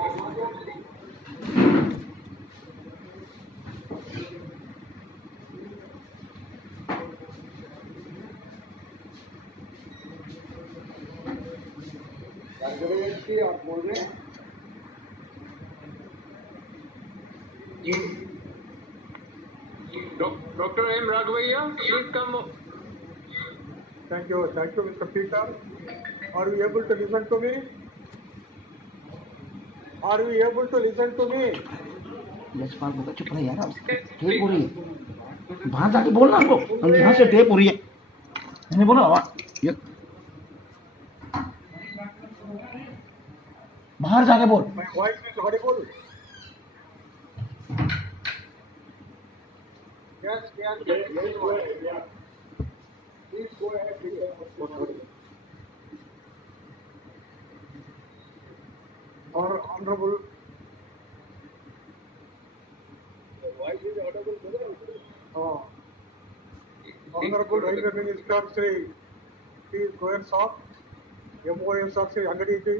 आप बोल रहे हैं जी? Dr. M. Raghavaiya, please come. Thank you, Mr. Speaker. Are you able to listen to me? Are you able to listen to me? Yashpal बोला चुप रहे यार, टेप हो रही है, बाहर जाके बोलना हमको, यहाँ से टेप हो रही है, मैंने बोला ये बाहर जाके बोल। My voice is audible. Yes, go ahead. Yeah. Please go ahead. Honorable. The voice is audible. Honorable Railway Minister Sri P. Goyal Saab, MOS of Sri Angadi ji,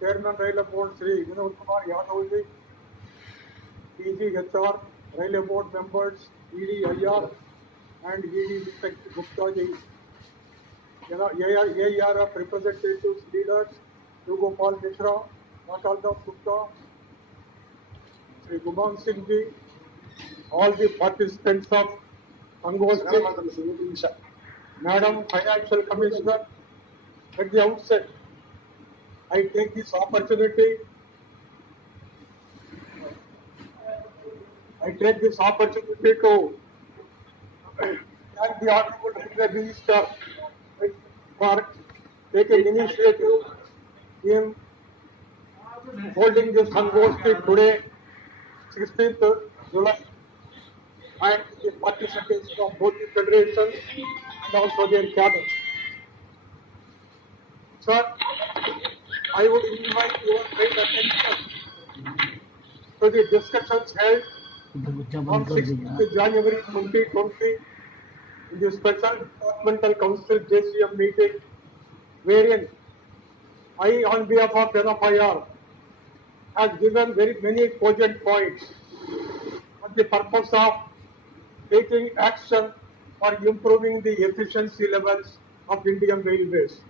Chairman Railway Board Sri Vinod Kumar Yadav ji, PG HR, Railway Board members ED IR and ED Detective Gupta ji, ARF representatives, leaders, Gopal Mishra, Makaldas Gupta, Sri Guman Singh ji, all the participants of Angosti, Madam Financial Commissioner, at the outset, I take this opportunity to thank the Honorable Railway Minister for taking initiative in holding this Sangosti today, 16th July, and the participants from both the federations and also their cadre. Sir, I would invite your great attention to the discussions held on 16th January 2020 in the Special Departmental Council JCM meeting, wherein I, on behalf of NFIR, has given very many cogent points for the purpose of taking action for improving the efficiency levels of Indian Railways.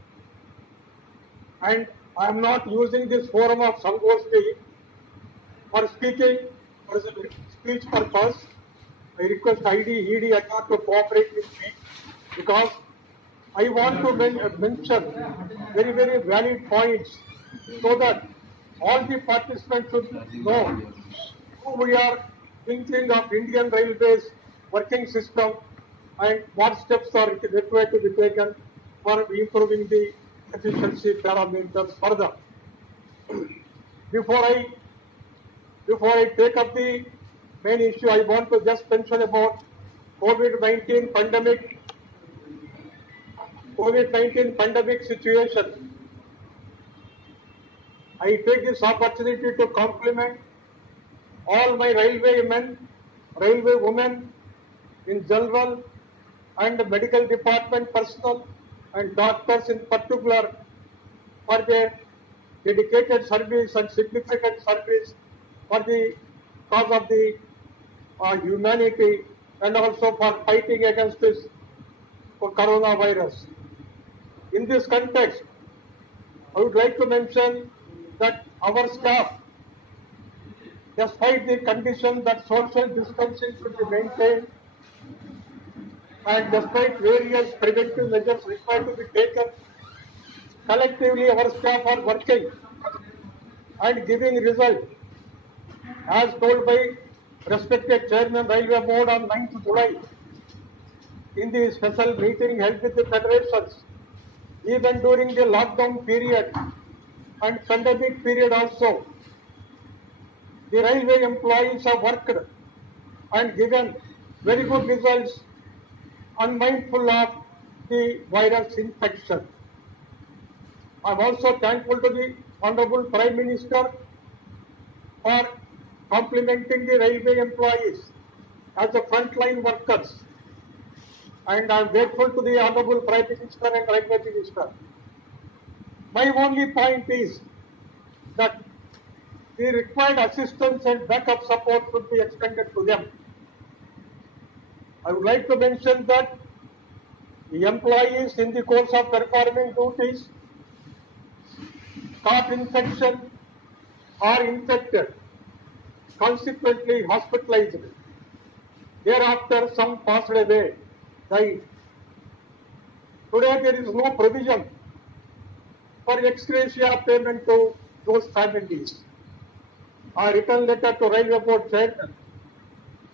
And I am not using this forum of Sangosti for speaking for speech purpose. I request ID, ED, IR to cooperate with me, because I want to mention very, very valid points so that all the participants should know who we are thinking of Indian Railways working system and what steps are required to be taken for improving the efficiency parameters further. Before I take up the main issue, I want to just mention about COVID-19 pandemic situation. I take this opportunity to compliment all my railway men, railway women in general, and the medical department personnel and doctors in particular for their dedicated service and significant service for the cause of the humanity, and also for fighting against this coronavirus. In this context, I would like to mention that our staff, despite the condition that social distancing should be maintained, and despite various preventive measures required to be taken, collectively our staff are working and giving result, as told by respected Chairman Railway Board on 9th July in the special meeting held with the federations. Even during the lockdown period and pandemic period also, the railway employees have worked and given very good results, unmindful of the virus infection. I am also thankful to the Honorable Prime Minister for complimenting the railway employees as the frontline workers, and I am grateful to the Honorable Prime Minister and Railway Minister. My only point is that the required assistance and backup support should be extended to them. I would like to mention that the employees in the course of performing duties caught infection or infected, consequently hospitalized. Thereafter, some passed away, died. Today, there is no provision for ex gratia payment to those families. A written letter to Railway Board Chairman,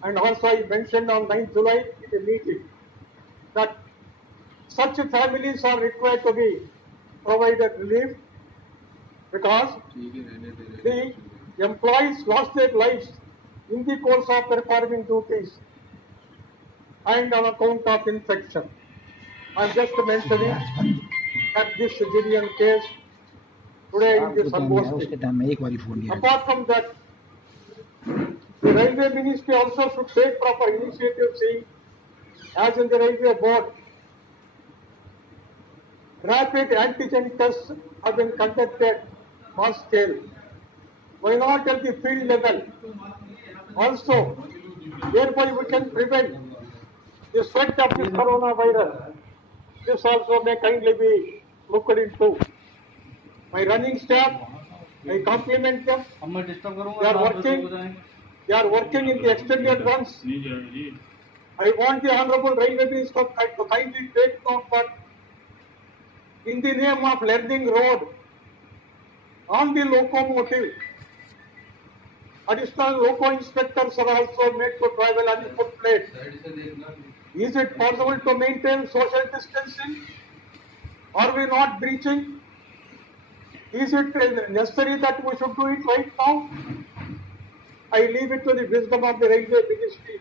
and also I mentioned on 9th July in a meeting that such families are required to be provided relief because the employees lost their lives in the course of performing duties and on account of infection. I am just mentioning that this Gideon case today in the Sangosti. उसके time में एक बारी phone किया Apart from that, the Railway Ministry also should take proper initiative, saying, as in the Railway Board, rapid antigen tests have been conducted on scale. Why not at the field level? Also, thereby we can prevent the spread of this coronavirus. This also may kindly be looked into. My running staff, I compliment them. They are working in the extended runs. I want the Honorable Railway Minister to kindly take note that in the name of learning road, on the locomotive, additional loco inspectors are also made to travel on the footplate. Is it possible to maintain social distancing? Are we not breaching? Is it necessary that we should do it right now? I leave it to the wisdom of the Railway Ministry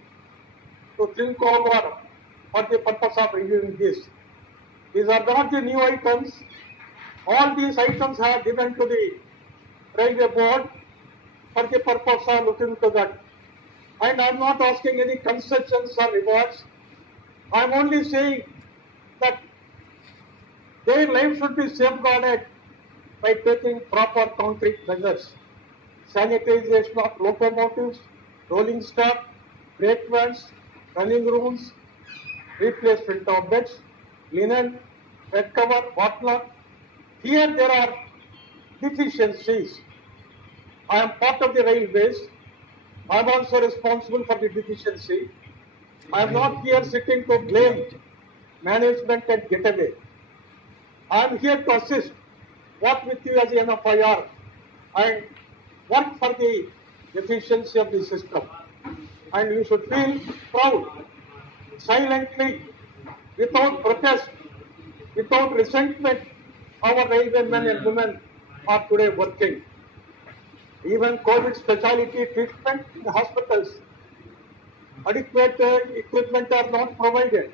to think over for the purpose of reviewing this. These are not the new items. All these items are given to the Railway Board for the purpose of looking into that. And I am not asking any concessions or rewards. I am only saying that their life should be safeguarded by taking proper concrete measures. Sanitization of locomotives, rolling stock, brake pads, running rooms, replacement of beds, linen, bed cover, whatnot. Here there are deficiencies. I am part of the railways. I am also responsible for the deficiency. I am not here sitting to blame management and get away. I am here to assist, work with you as an NFIR and work for the efficiency of the system. And you should feel proud, silently, without protest, without resentment, our railway men and women are today working. Even COVID specialty treatment in the hospitals, adequate equipment are not provided.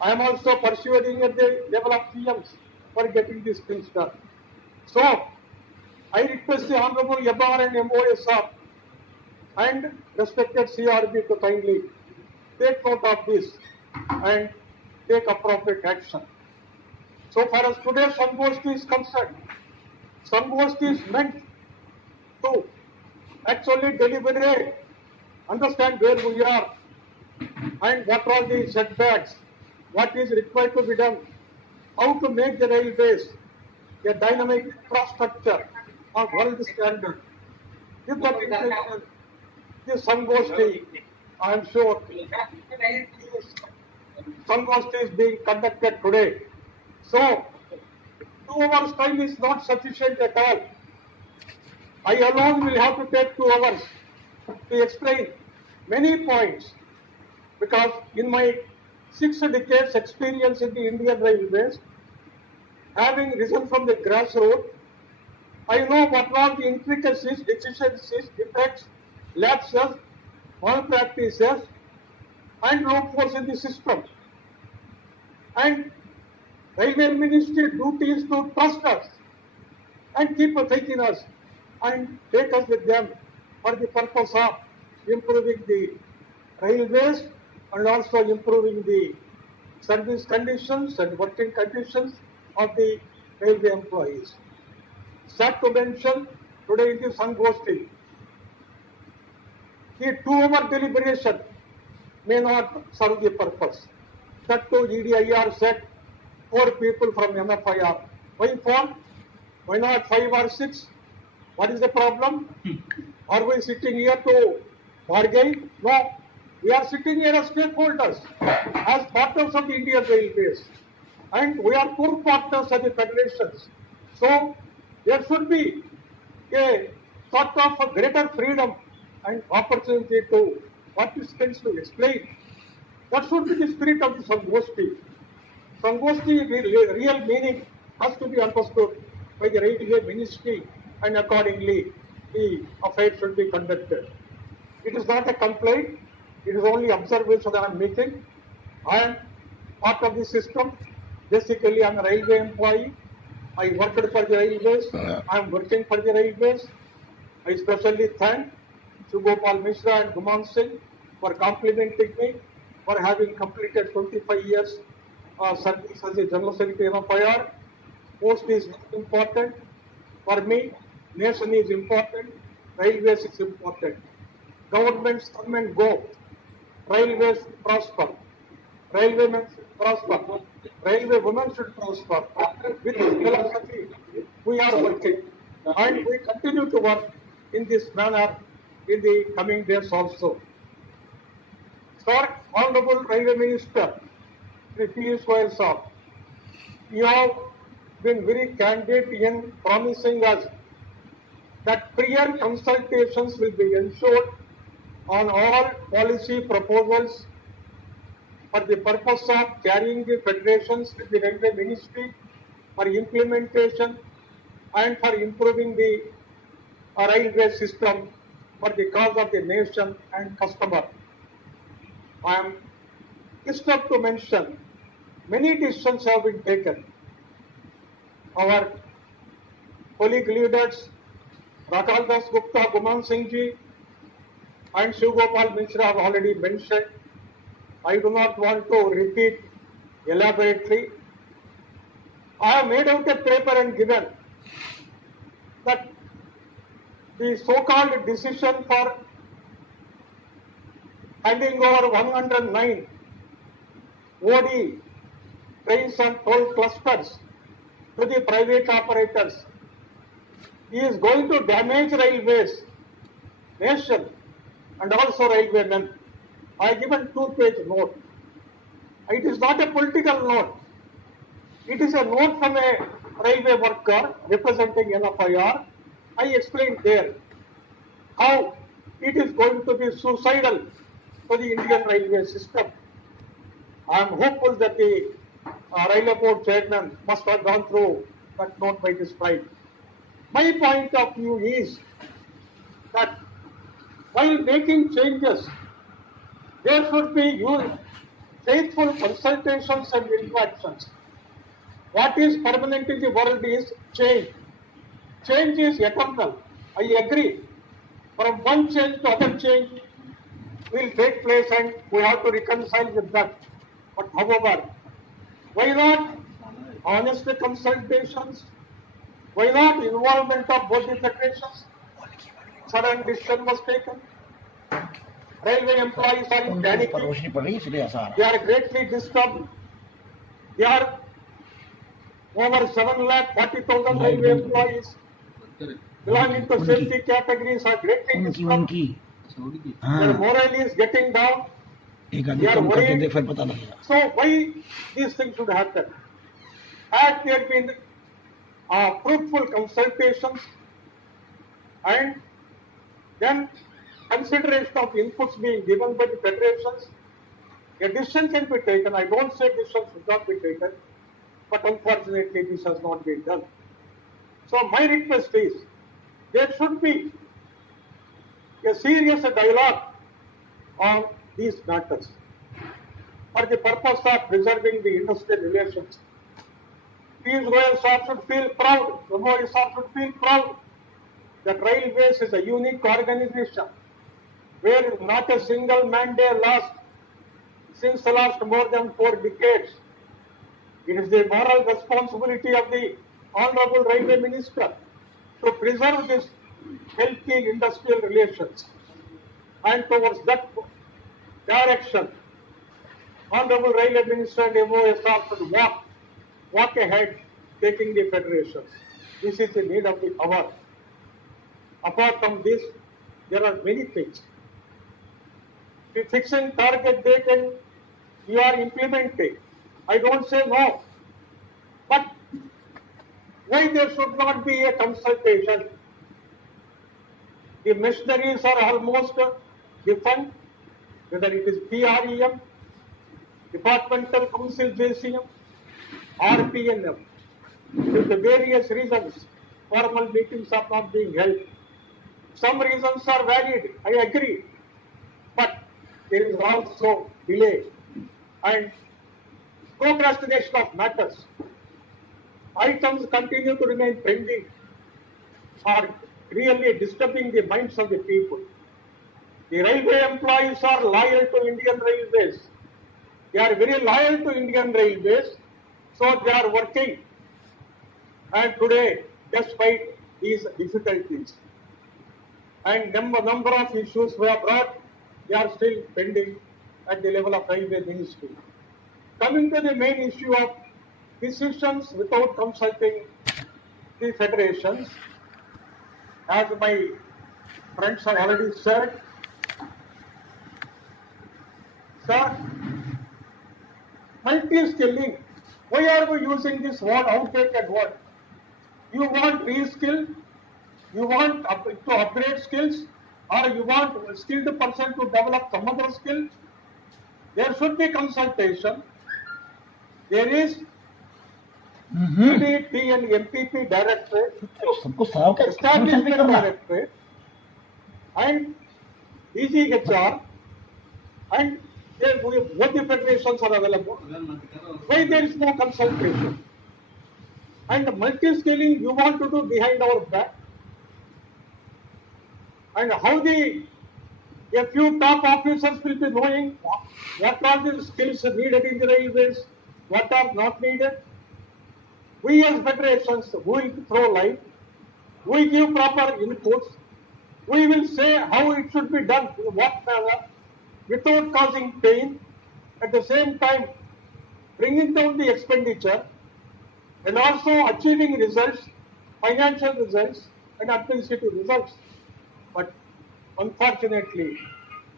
I am also pursuing at the level of PMs for getting these things done. So, I request the Honorable Yabar and MOSR and respected CRB to kindly take note of this and take appropriate action. So far as today's Sangosti is concerned, Sangosti is meant to actually deliberate, understand where we are and what are the setbacks, what is required to be done, how to make the railways a dynamic infrastructure of world standard. With that intention, this Sangosti, I am sure, Sangosti is being conducted today. So, 2 hours time is not sufficient at all. I alone will have to take 2 hours to explain many points because in my 6 decades experience in the Indian Railways, having risen from the grassroots, I know what are the intricacies, deficiencies, defects, lapses, malpractices, and loopholes in the system. And Railway Ministry duty is to trust us and keep faith in us and take us with them for the purpose of improving the railways and also improving the service conditions and working conditions of the railway employees. Sad to mention, today in the Sangosti. The 2-hour deliberation may not serve the purpose. That too, EDIR said 4 people from MFIR. Why 4? Why not 5 or 6? What is the problem? Are we sitting here to bargain? No. We are sitting here as stakeholders, as partners of the Indian Railways. And we are core partners of the federations. So, there should be a sort of a greater freedom and opportunity to what is tends to explain. That should be the spirit of the Sangosti. Sangosti, real meaning has to be understood by the Railway Ministry, and accordingly the affair should be conducted. It is not a complaint, it is only observation that I am making. I am part of the system. Basically, I am a railway employee. I worked for the railways. I am working for the railways. I especially thank Shubhopal Mishra and Guman Singh for complimenting me for having completed 25 years service as a General Secretary of FIR. Post is not important for me. Nation is important. Railways is important. Governments come and go. Railways prosper. Railwaymen should prosper. Railway women should prosper. With this philosophy, we are working. And we continue to work in this manner in the coming days also. Sir, Honorable Railway Minister, Shri Piyush Goyal sir, you have been very candid in promising us that prior consultations will be ensured on all policy proposals for the purpose of carrying the federations to the Railway Ministry for implementation and for improving the railway system for the cause of the nation and customer. I am disturbed to mention many decisions have been taken. Our colleague leaders, Rakal Das Gupta, Guman Singh ji, and Shubhopal Mishra have already mentioned. I do not want to repeat elaborately. I have made out a paper and given that the so-called decision for handing over 109 OD trains and toll clusters to the private operators is going to damage railways, nation, and also railwaymen. I have given 2-page note. It is not a political note. It is a note from a railway worker representing NFIR. I explained there how it is going to be suicidal to the Indian railway system. I am hopeful that the railway board chairman must have gone through that note by this time. My point of view is that while making changes, there should be faithful consultations and interactions. What is permanent in the world is change. Change is eternal. I agree. From one change to other change will take place and we have to reconcile with that. But however, why not honest consultations? Why not involvement of both the federations? Sudden decision was taken. Railway employees are in panic. They are greatly disturbed. There are over 7,40,000 railway employees belonging to safety categories are greatly disturbed. Their morale is getting down. They are worried. So why these things should happen? Had there been fruitful consultations and then consideration of inputs being given by the federations, a decision can be taken. I don't say decisions should not be taken, but unfortunately this has not been done. So my request is, there should be a serious dialogue on these matters for the purpose of preserving the industrial relations. Piyush Goyal sir should feel proud, Memorial sir should feel proud that Railways is a unique organization where not a single man day lost since the last more than 4 decades. It is the moral responsibility of the Honorable Railway Minister to preserve this healthy industrial relations. And towards that direction, Honorable Railway Minister and MOSR should walk ahead, taking the federations. This is the need of the hour. Apart from this, there are many things. The fixing target date and you are implementing. I don't say no. But why there should not be a consultation? The machineries are almost defunct, whether it is PREM, Departmental Council JCM, or PNM. With the various reasons, formal meetings are not being held. Some reasons are valid, I agree, but there is also delay and procrastination of matters. Items continue to remain pending, are really disturbing the minds of the people. The railway employees are loyal to Indian Railways. They are very loyal to Indian Railways, so they are working. And today, despite these difficulties and number of issues we have brought, they are still pending at the level of Railway Ministry. Coming to the main issue of decisions without consulting the federations, as my friends have already said, sir, multi-skilling, why are we using this word, outdated word? You want reskill, you want to upgrade skills, or you want a skilled person to develop some other skill? There should be consultation. There is DDT and MPP directorate, सबको साव का establishment भी करना directorate, and EGHR, and there both the federations are available. Why there is no consultation? And multi-skilling you want to do behind our back? And how a few top officers will be knowing what are the skills needed in the railways, what are not needed? We as federations will throw light, we give proper inputs, we will say how it should be done, in what manner, without causing pain, at the same time bringing down the expenditure and also achieving results, financial results and administrative results. But unfortunately,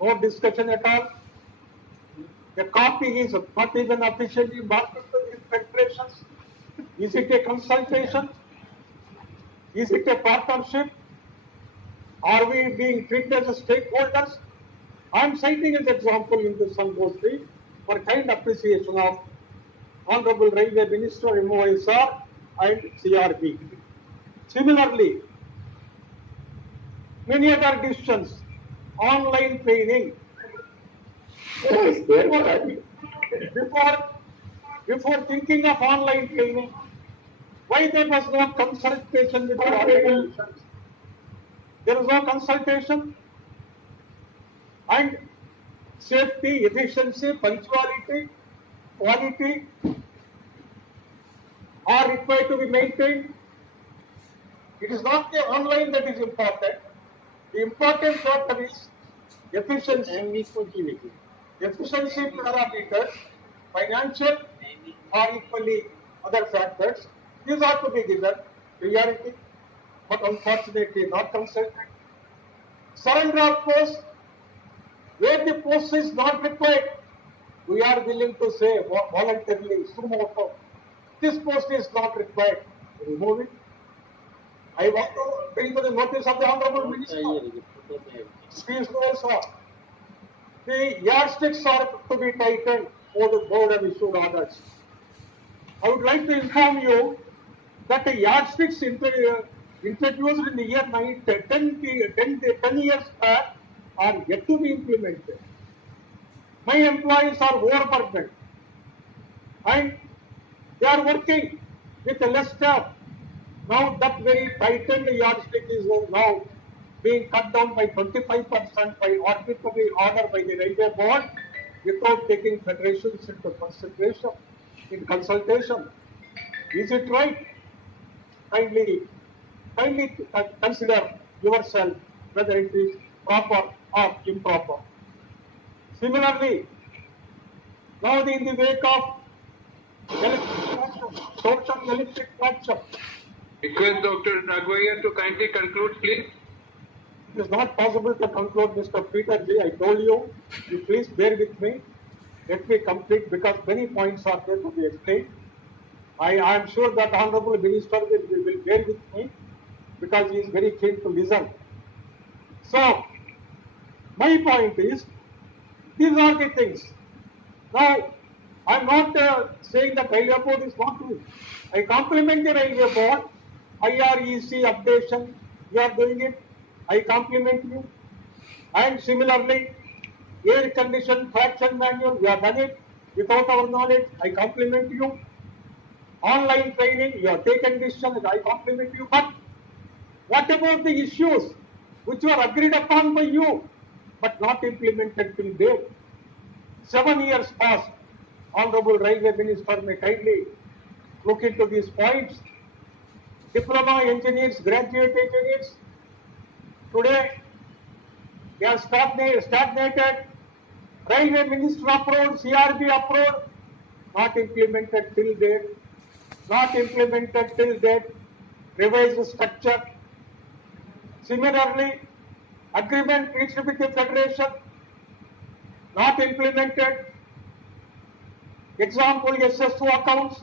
no discussion at all. The copy is not even officially marked to the federations. Is it a consultation? Is it a partnership? Are we being treated as stakeholders? I am citing as example in this Sangostri for kind appreciation of Honorable Railway Minister MOSR and CRB. Similarly, many other decisions, online training. Before thinking of online training, why there was no consultation with the organizations? There is no consultation. And safety, efficiency, punctuality, quality are required to be maintained. It is not the online that is important. The important factor is efficiency. Efficiency parameters, financial or equally other factors, these are to be given priority, but unfortunately not consulted. Surrender of post, where the post is not required, we are willing to say voluntarily, sumo moto, this post is not required, remove it. I want to bring to the notice of the Honorable Minister. Please do also. The yardsticks are to be tightened for the board and issued orders. I would like to inform you that the yardsticks introduced in the year 10 years back are yet to be implemented. My employees are overburdened and they are working with less staff. Now that very tightened yardstick is now being cut down by 25% by arbitrary order by the railway board without taking federations into consideration, in consultation. Is it right? Kindly consider yourself whether it is proper or improper. Similarly, now in the wake of total electric fracture, Request Dr. Raghavaiah to kindly conclude, please. it is not possible to conclude, Mr. Peter G. I told you, you please bear with me. Let me complete because many points are there to be explained. I am sure that Honorable Minister will bear with me because he is very keen to listen. So, my point is, these are the things. Now, I am not saying that railway board is not doing. I compliment the railway board, IREC updation, you are doing it. I compliment you. And similarly, air condition traction manual, you have done it without our knowledge. I compliment you. Online training, you have taken decision, I compliment you. But what about the issues which were agreed upon by you but not implemented till date? 7 years passed. Honorable Railway Minister may kindly look into these points. Diploma engineers, graduate engineers, today they are stagnated. Railway Minister approved, CRB approved, not implemented till date. Not implemented till date. Revised structure. Similarly, agreement reached with the federation, not implemented. Example, SS2 accounts,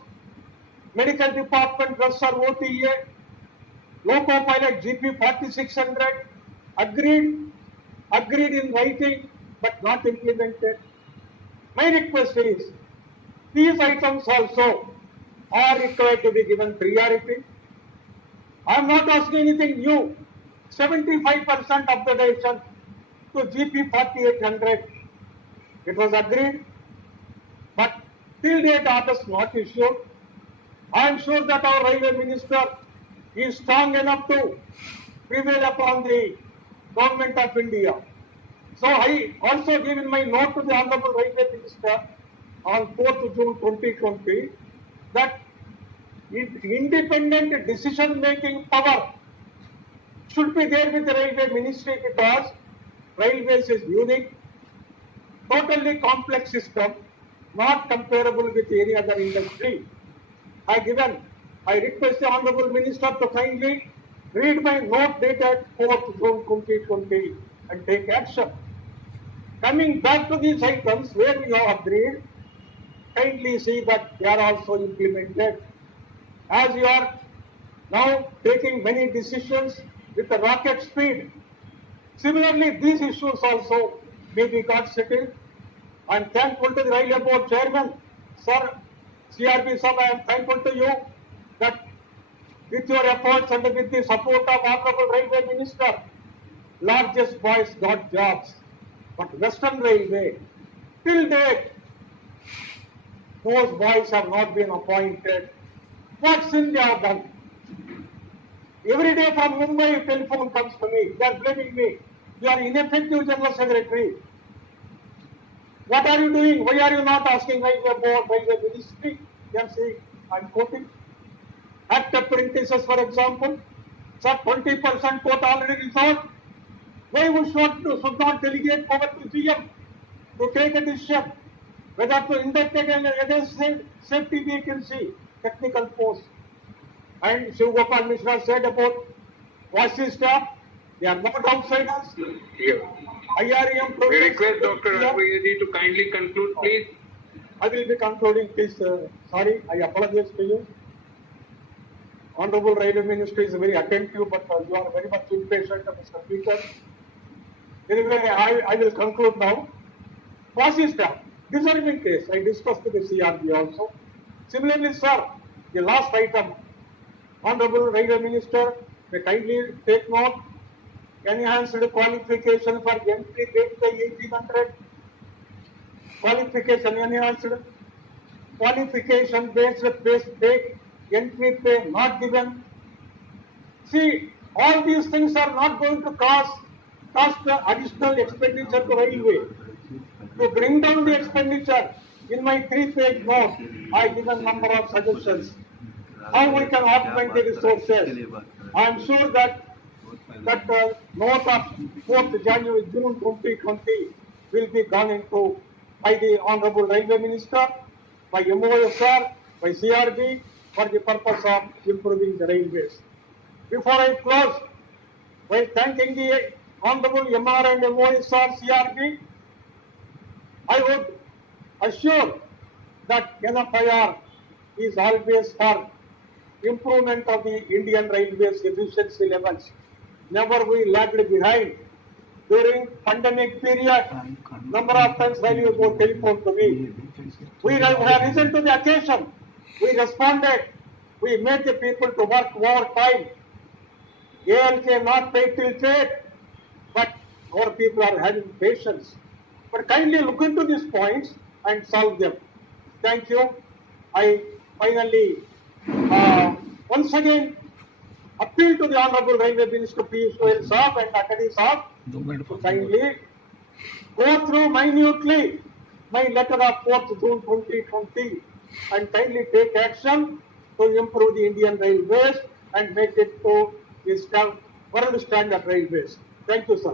medical department dress or OTA, loco pilot GP 4600, agreed in writing but not implemented. My request is, these items also are required to be given priority. I am not asking anything new. 75% upgradation to GP 4800. It was agreed, but till date orders not issued. I am sure that our railway minister is strong enough to prevail upon the government of India. So I also give in my note to the Honorable Railway Minister on 4th June 2020 that independent decision-making power should be there with the Railway Ministry because railways is unique, totally complex system, not comparable with any other industry. I request the Honorable Minister to kindly read my note dated 4th June 2020 and take action. Coming back to these items where we have agreed, kindly see that they are also implemented. As you are now taking many decisions with a rocket speed, similarly these issues also may be got settled. I am thankful to the Railway Board Chairman, Sir CRB Sir, I am thankful to you that with your efforts and with the support of Honorable Railway Minister, largest boys got jobs. But Western Railway, till date, those boys have not been appointed. What sin they have done? Every day from Mumbai, telephone comes to me. They are blaming me. You are ineffective General Secretary. What are you doing? Why are you not asking Railway Board, Railway Ministry? They are saying, I am quoting. Act apprentices, for example, sir, 20% quota already resolved. Why we should not delegate power to GM to take a decision whether to induct against safety vacancy, technical post. And Shiv Gopal Mishra said about Vasi staff, they are not outsiders. Yeah. IREM We request Dr. Raghavaiah to kindly conclude, please. I will be concluding, please. Sorry, I apologize to you. Honorable Railway Ministry is very attentive, but you are very much impatient, Mr. Speaker. Anyway, I will conclude now. Vasi staff, deserving case, I discussed with the CRB also. Similarly, sir, the last item, Honorable Railway Minister, may kindly take note, enhanced qualification for entry rate by 1800. Qualification enhanced, qualification based pay, entry pay not given. See, all these things are not going to cost additional expenditure to railway. To bring down the expenditure, in my 3-page note, I give a number of suggestions. How we can augment the resources. I am sure that that note of 4th January, June 2020 will be gone into by the Honorable Railway Minister, by MOSR, by CRB for the purpose of improving the railways. Before I close, while thanking the Honorable MR and MOSR CRB, I would assure that NFIR is always for improvement of the Indian Railways efficiency levels. Never we lagged behind. During pandemic period, number of times railway board telephoned to me. We have risen to the occasion. We responded. We made the people to work overtime. ALK not paid till trade, but our people are having patience. But kindly look into these points and solve them. Thank you. I finally once again appeal to the Honorable Railway Minister Piyush Goyal Saab and Attorney Saab to kindly go through minutely my letter of 4th June 2020 and kindly take action to improve the Indian Railways and make it to the world standard railways. Thank you, sir.